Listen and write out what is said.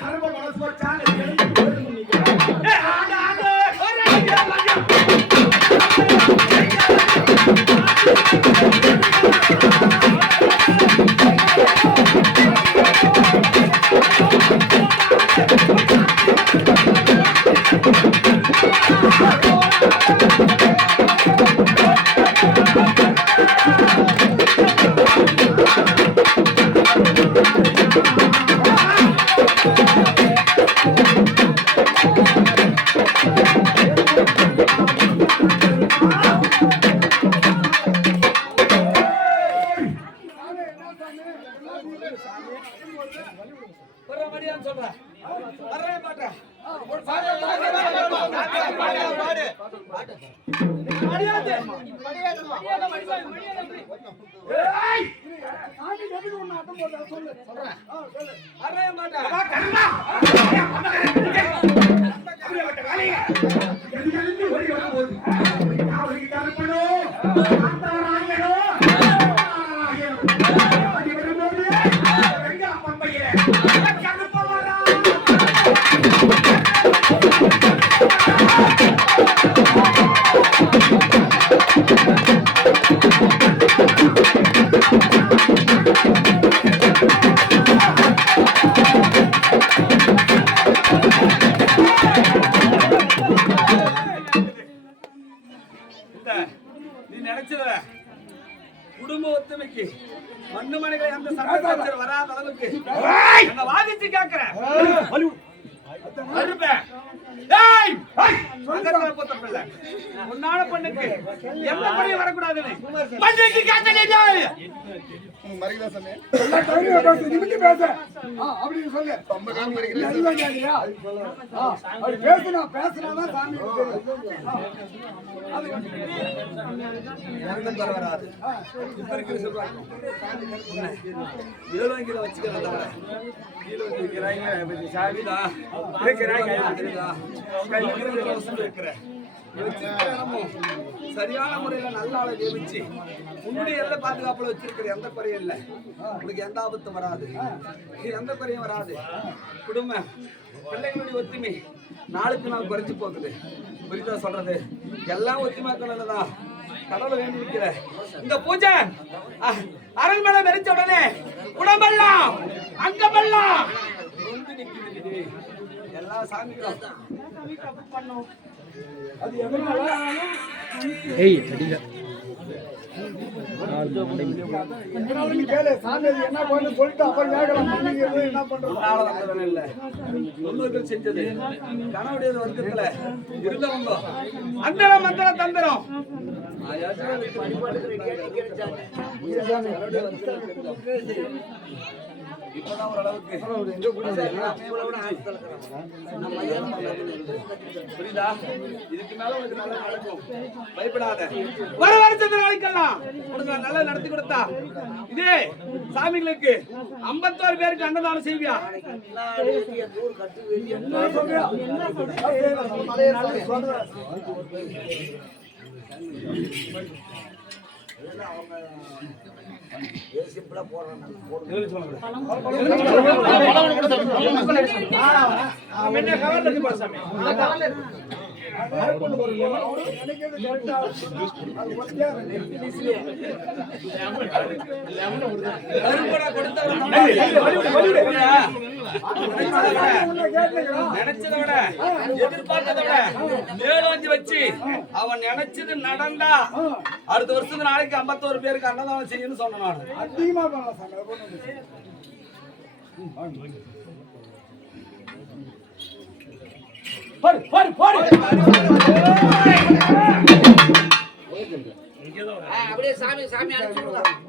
கரும மனசு வச்சாங்க சொல்றேன் நீ நினைச்சத குடும்ப ஒத்துமைக்கு மண்ணு மனைகளை அந்த சண்டை வராத அளவுக்கு வாதிச்சு கேட்கிறேன். உன்னால பண்ணுக்கு எந்த பணியும் வரக்கூடாதுன்னு சரியான முறையில நல்ல ஆளை ஜெயிச்சு உன்னுடைய எல்லை பாதுகாப்புல வச்சிருக்கிற எந்த குறையும் இல்லை. உனக்கு எந்த ஆபத்தும் வராது, எந்த குறையும் வராது. குடும்பம் பிள்ளைகளுடைய ஒத்துமை நாளுக்கு நாள் குறைஞ்சு போகுது. புரிதா சொல்றது? எல்லாம் ஒத்துமைக்கணும்தான் கடவுளை வேண்டி இருக்கிற இந்த பூஜை அரண்மனை வெறிச்ச உடனே உடம்பெல்லாம் அங்கமெல்லாம் எல்லா சாமிகளும் பண்ணும். அது எதனால செஞ்சது கனவுடைய வர்க்கத்துல இருந்தவங்க அந்தரம் மந்திரம் தந்திரம் இப்பதான் ஓரளவுக்கு புரியுதா? இதுக்கு மேல உனக்கு நல்லா நடக்கும், பயப்படாத. வர வருஷத்து நாளைக்கெல்லாம் உனக்கு நல்லா நடத்தி கொடுத்தா இதே சாமிகளுக்கு 51 பேருக்கு அன்னதானம் செய்வியா? சிம்பிளா போடுறாங்க. நினைச்சத விட எதிர்பார்த்தத விட மேலோஞ்சி வச்சு அவன் நினைச்சது நடந்தா அடுத்த வருஷத்துக்கு நாளைக்கு 51 பேருக்கு அன்னதானம் செய்யணும்னு சொன்னான். அதிகமா அப்படியே சாமி சாமி அனுப்பிச்சு